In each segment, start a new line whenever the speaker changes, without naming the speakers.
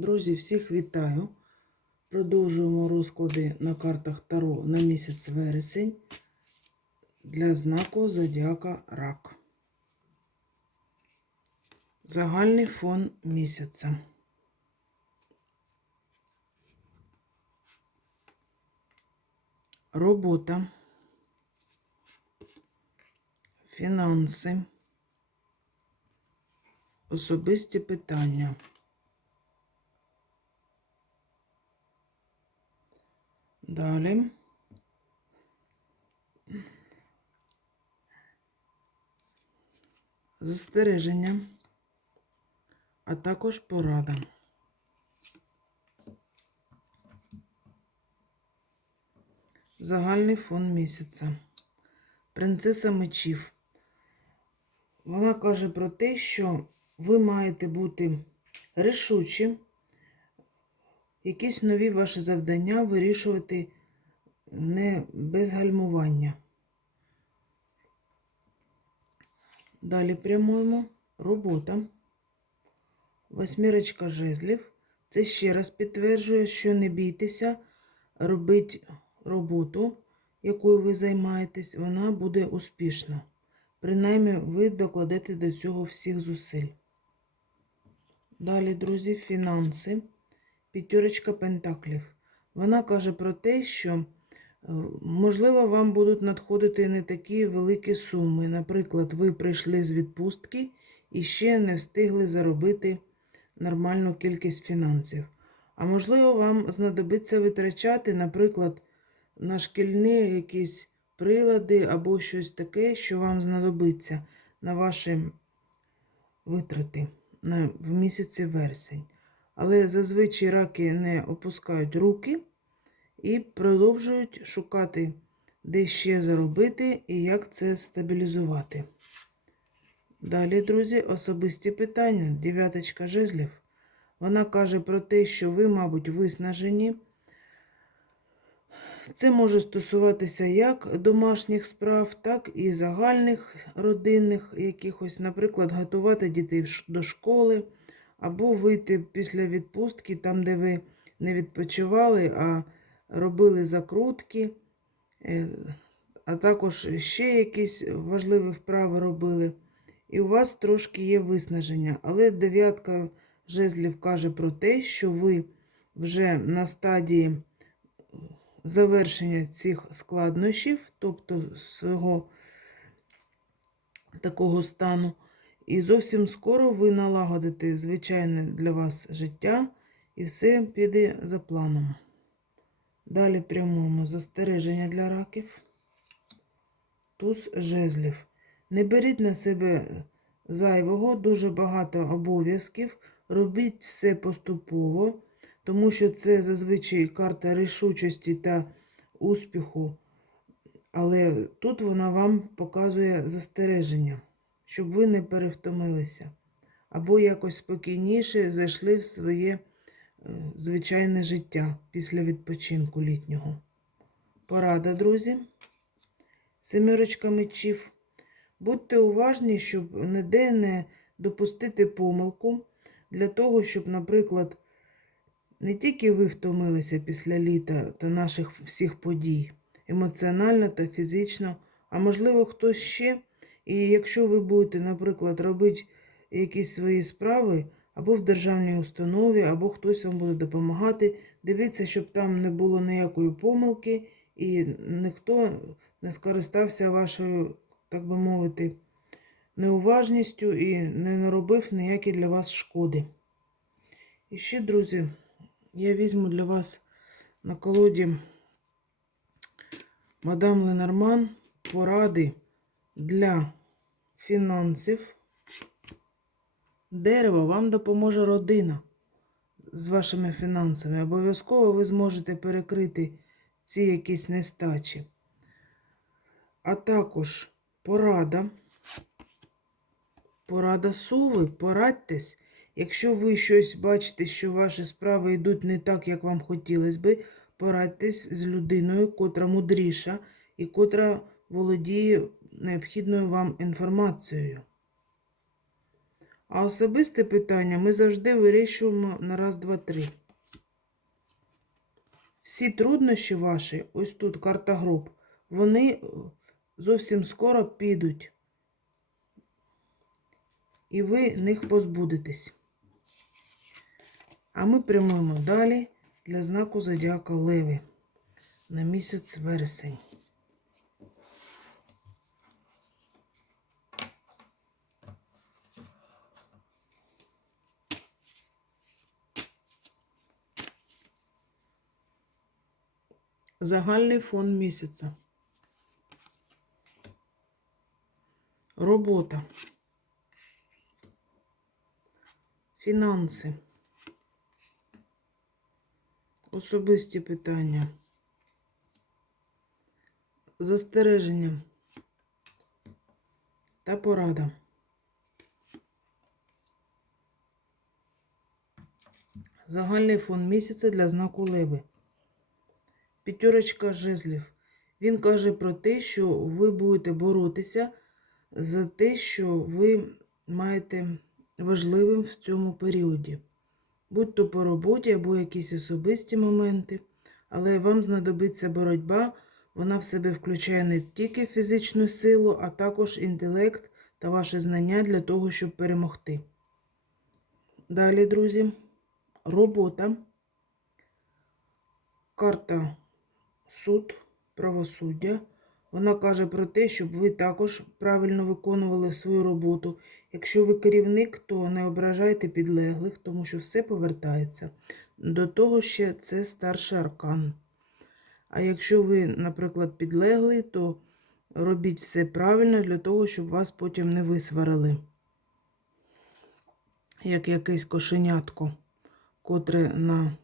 Друзі, всіх вітаю. Продовжуємо розклади на картах Таро на місяць вересень для знаку Зодіака Рак. Загальний фон місяця. Робота. Фінанси. Особисті питання. Далі. Застереження, а також порада. Загальний фон місяця. Принцеса мечів. Вона каже про те, що ви маєте бути рішучі, якісь нові ваші завдання вирішувати не без гальмування. Далі прямуємо. Робота. Восьмірочка жезлів. Це ще раз підтверджує, що не бійтеся робити роботу, якою ви займаєтесь, вона буде успішна. Принаймні, ви докладете до цього всіх зусиль. Далі, друзі, фінанси. П'ятерочка пентаклів. Вона каже про те, що, е, можливо, вам будуть надходити не такі великі суми. Наприклад, ви прийшли з відпустки і ще не встигли заробити нормальну кількість фінансів. А можливо, вам знадобиться витрачати, наприклад, на шкільні якісь прилади або щось таке, що вам знадобиться на ваші витрати в місяці вересень. Але зазвичай раки не опускають руки і продовжують шукати, де ще заробити і як це стабілізувати. Далі, друзі, особисті питання. Дев'яточка жезлів. Вона каже про те, що ви, мабуть, виснажені. Це може стосуватися як домашніх справ, так і загальних родинних якихось, наприклад, готувати дітей до школи, або вийти після відпустки, там, де ви не відпочивали, а робили закрутки, е, а також ще якісь важливі вправи робили. І у вас трошки є виснаження. Але дев'ятка жезлів каже про те, що ви вже на стадії завершення цих складнощів, тобто свого такого стану. І зовсім скоро ви налагодите звичайне для вас життя, і все піде за планом. Далі прямуємо застереження для раків. Туз жезлів. Не беріть на себе зайвого, дуже багато обов'язків. Робіть все поступово, тому що це зазвичай карта рішучості та успіху. Але тут вона вам показує застереження, щоб ви не перевтомилися. Або якось спокійніше зайшли в своє е, звичайне життя після відпочинку літнього. Порада, друзі. Семірочка мечів. Будьте уважні, щоб ніде не допустити помилку для того, щоб, наприклад, не тільки ви втомилися після літа та наших всіх подій, емоціонально та фізично, а можливо, хтось ще. І якщо ви будете, наприклад, робити якісь свої справи або в державній установі, або хтось вам буде допомагати, дивіться, щоб там не було ніякої помилки і ніхто не скористався вашою, так би мовити, неуважністю і не наробив ніякі для вас шкоди. І ще, друзі, я візьму для вас на колоді мадам Ленорман поради для фінансів. Дерево вам допоможе родина з вашими фінансами. Обов'язково ви зможете перекрити ці якісь нестачі. А також порада. Порада сови, порадьтесь. Якщо ви щось бачите, що ваші справи йдуть не так, як вам хотілося би, порадьтесь з людиною, котра мудріша і котра володіє необхідною вам інформацією. А особисте питання ми завжди вирішуємо на раз, два, три. Всі труднощі ваші, ось тут карта груп, вони е, зовсім скоро підуть. І ви них позбудетесь. А ми прямуємо далі для знаку Зодіака Леви на місяць вересень. Загальний фон місяця. Робота. Фінанси. Особисті питання. Застереження та порада. Загальний фон місяця для знаку Леви. П'ятерочка жезлів. Він каже про те, що ви будете боротися за те, що ви маєте важливим в цьому періоді. Будь то по роботі або якісь особисті моменти. Але вам знадобиться боротьба. Вона в себе включає не тільки фізичну силу, а також інтелект та ваше знання для того, щоб перемогти. Далі, друзі, робота. Карта суд, правосуддя. Вона каже про те, щоб ви також правильно виконували свою роботу. Якщо ви керівник, то не ображайте підлеглих, тому що все повертається. До того ще це старший аркан. А якщо ви, наприклад, підлеглий, то робіть все правильно для того, щоб вас потім не висварили. Як якесь кошенятко, котре на...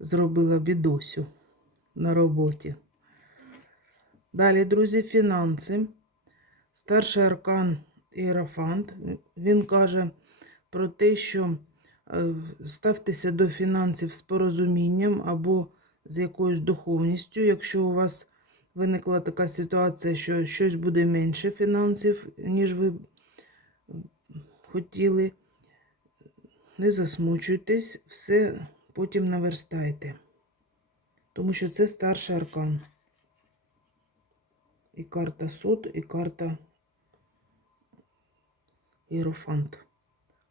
зробила бідосю на роботі. Далі, друзі, фінанси. Старший аркан Іерафант. Він каже про те, що е, ставтеся до фінансів з порозумінням або з якоюсь духовністю. Якщо у вас виникла така ситуація, що щось буде менше фінансів, ніж ви хотіли, не засмучуйтесь, все потім наверстайте. Тому що це старший аркан. І карта суд, і карта Іерофант.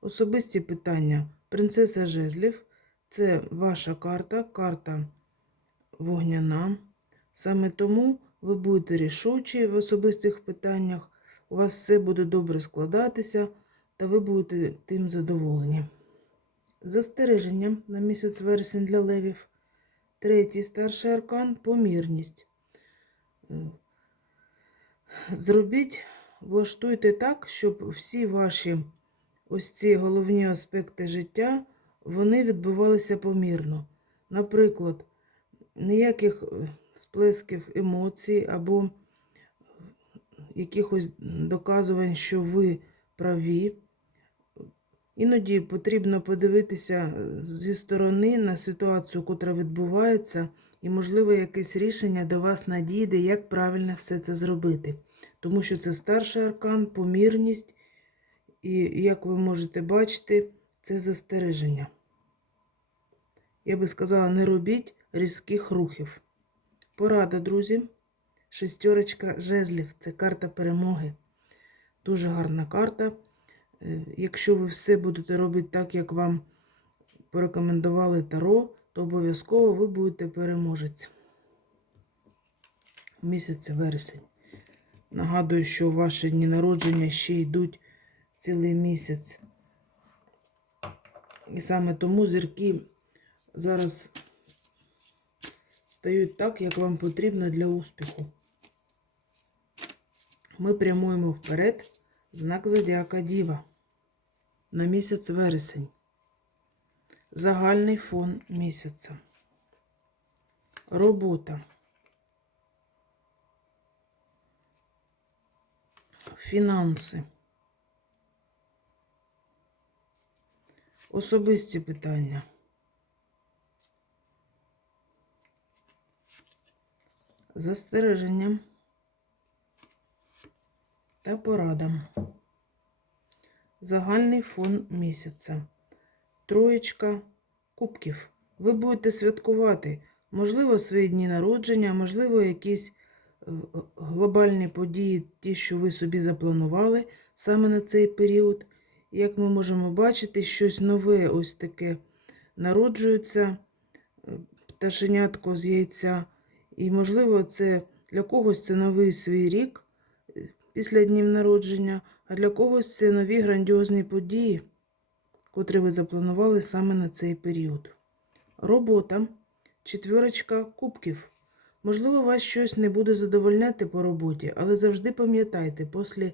Особисті питання. Принцеса Жезлів це ваша карта, карта вогняна. Саме тому ви будете рішучі в особистих питаннях, у вас все буде добре складатися, та ви будете тим задоволені. Застереження на місяць вересень для левів. Третій старший аркан помірність. Е, Зробіть, влаштуйте так, щоб всі ваші ось ці головні аспекти життя вони відбувалися помірно. Наприклад, ніяких е, сплесків емоцій або якихось доказувань, що ви праві. Іноді потрібно подивитися е, зі сторони на ситуацію, котра відбувається, і, можливо, якесь рішення до вас надійде, як правильно все це зробити. Тому що це старший аркан, помірність, і, як ви можете бачити, це застереження. Я би сказала, не робіть різких рухів. Порада, друзі. Шестерочка жезлів це карта перемоги. Дуже гарна карта. Е, Якщо ви все будете робити так, як вам порекомендували Таро, то обов'язково ви будете переможець. Місяць вересень. Нагадую, що ваші дні народження ще йдуть цілий місяць. І саме тому зірки зараз стають так, як вам потрібно для успіху. Ми прямуємо вперед знак Зодіака Діва на місяць вересень. Загальний фон місяця. Робота. Фінанси. Особисті питання. Застереження та порада. Загальний фон місяця. Троєчка кубків. Ви будете святкувати, можливо, свої дні народження, можливо, якісь е, глобальні події, ті, що ви собі запланували саме на цей період. Як ми можемо бачити, щось нове ось таке народжується, е, пташенятко з яйця. І, можливо, це для когось це новий свій рік е, після днів народження, а для когось це нові грандіозні події, котрі ви запланували саме на цей період. Робота. Четвірочка кубків. Можливо, вас щось не буде задовольняти по роботі, але завжди пам'ятайте, після,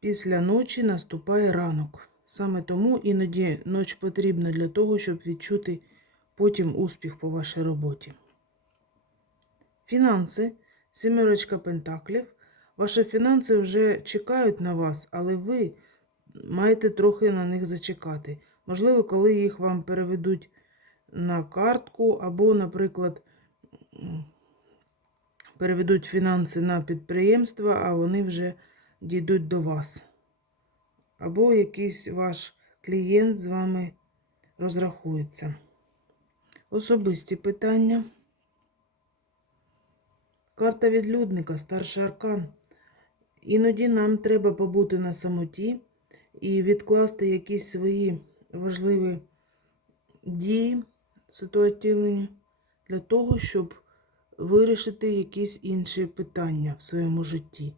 після ночі наступає ранок. Саме тому іноді ніч потрібна для того, щоб відчути потім успіх по вашій роботі. Фінанси. Сімерочка пентаклів. Ваші фінанси вже чекають на вас, але ви маєте трохи на них зачекати. Можливо, коли їх вам переведуть на картку, або, наприклад, переведуть фінанси на підприємство, а вони вже дійдуть до вас. Або якийсь ваш клієнт з вами розрахується. Особисті питання. Карта відлюдника, старший аркан. Іноді нам треба побути на самоті і відкласти якісь свої важливі дії ситуативні для того, щоб вирішити якісь інші питання в своєму житті.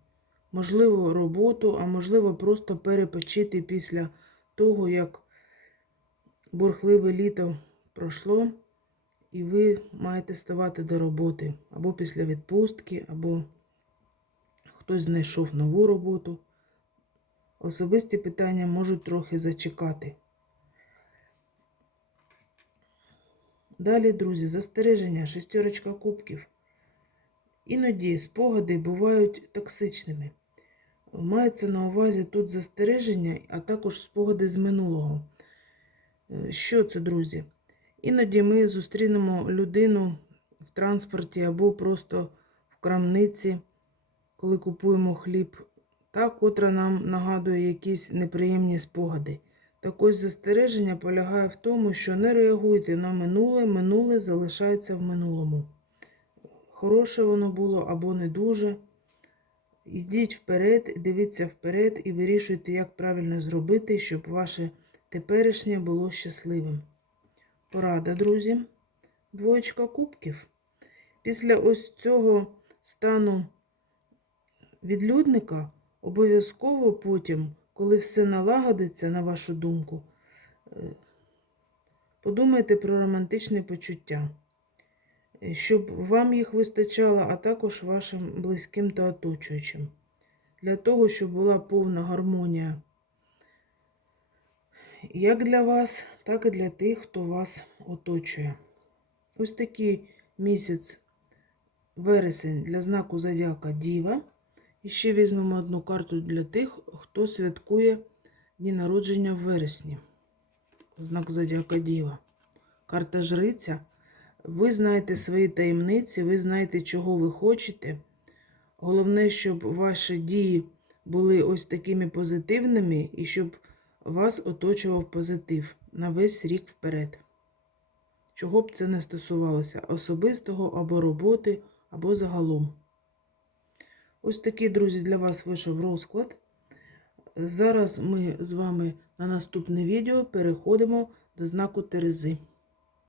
Можливо, роботу, а можливо, просто перепочити після того, як бурхливе літо пройшло, і ви маєте ставати до роботи або після відпустки, або хтось знайшов нову роботу. Особисті питання можуть трохи зачекати. Далі, друзі, застереження, шестерочка кубків. Іноді спогади бувають токсичними. Мається на увазі тут застереження, а також спогади з минулого. Е, Що це, друзі? Іноді ми зустрінемо людину в транспорті або просто в крамниці, коли купуємо хліб, та котра нам нагадує якісь неприємні спогади. Так ось застереження полягає в тому, що не реагуйте на минуле, минуле залишається в минулому. Хороше воно було або не дуже. Йдіть вперед, дивіться вперед і вирішуйте, як правильно зробити, щоб ваше теперішнє було щасливим. Порада, друзі. Двоєчка кубків. Після ось цього стану відлюдника обов'язково потім, коли все налагодиться, на вашу думку, е, подумайте про романтичні почуття, е, щоб вам їх вистачало, а також вашим близьким та оточуючим. Для того, щоб була повна гармонія як для вас, так і для тих, хто вас оточує. Ось такий місяць вересень для знаку Зодіака Діва. І ще візьмемо одну карту для тих, хто святкує дні народження в вересні. Знак Зодіака Діва. Карта Жриця. Ви знаєте свої таємниці, ви знаєте, чого ви хочете. Головне, щоб ваші дії були ось такими позитивними і щоб вас оточував позитив на весь рік вперед. Чого б це не стосувалося особистого або роботи, або загалом. Ось такий, друзі, для вас вийшов розклад. Зараз ми з вами на наступне відео переходимо до знаку Терези.